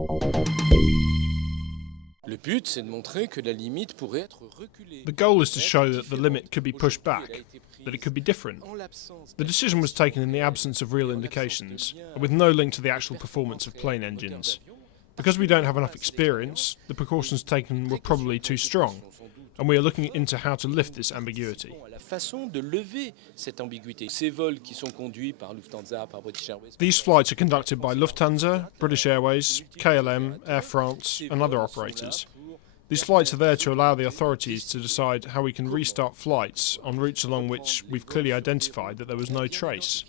The goal is to show that the limit could be pushed back, that it could be different. The decision was taken in the absence of real indications, and with no link to the actual performance of plane engines. Because we don't have enough experience, the precautions taken were probably too strong, and we are looking into how to lift this ambiguity. These flights are conducted by Lufthansa, British Airways, KLM, Air France, and other operators. These flights are there to allow the authorities to decide how we can restart flights on routes along which we've clearly identified that there was no trace.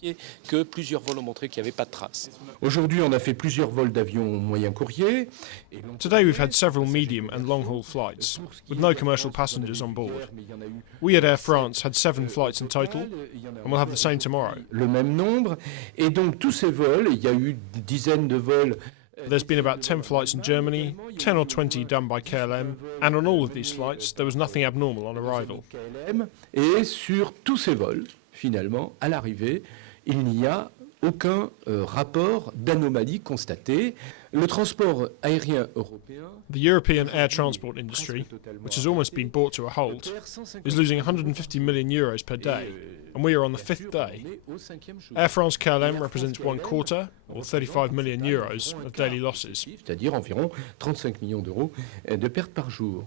Aujourd'hui, on a fait plusieurs vols d'avions moyen courrier. Today we've had several medium and long-haul flights, with no commercial passengers on board. We at Air France had 7 flights in total, and we'll have the same tomorrow. Le même nombre. Et donc tous ces vols, il y a eu des dizaines de vols. There's been about 10 flights in Germany, 10 or 20 done by KLM, and on all of these flights there was nothing abnormal on arrival. Et sur tous ces vols, finalement, à l'arrivée, il n'y a aucun rapport d'anomalie constaté. Le transport aérien européen, the European air transport industry, which has almost been brought to a halt, is losing 150 million euros per day, and we are on the 5th day. Air France-KLM represents 1/4, or 35 million euros, of daily losses. C'est-à-dire environ 35 millions d'euros de pertes par jour.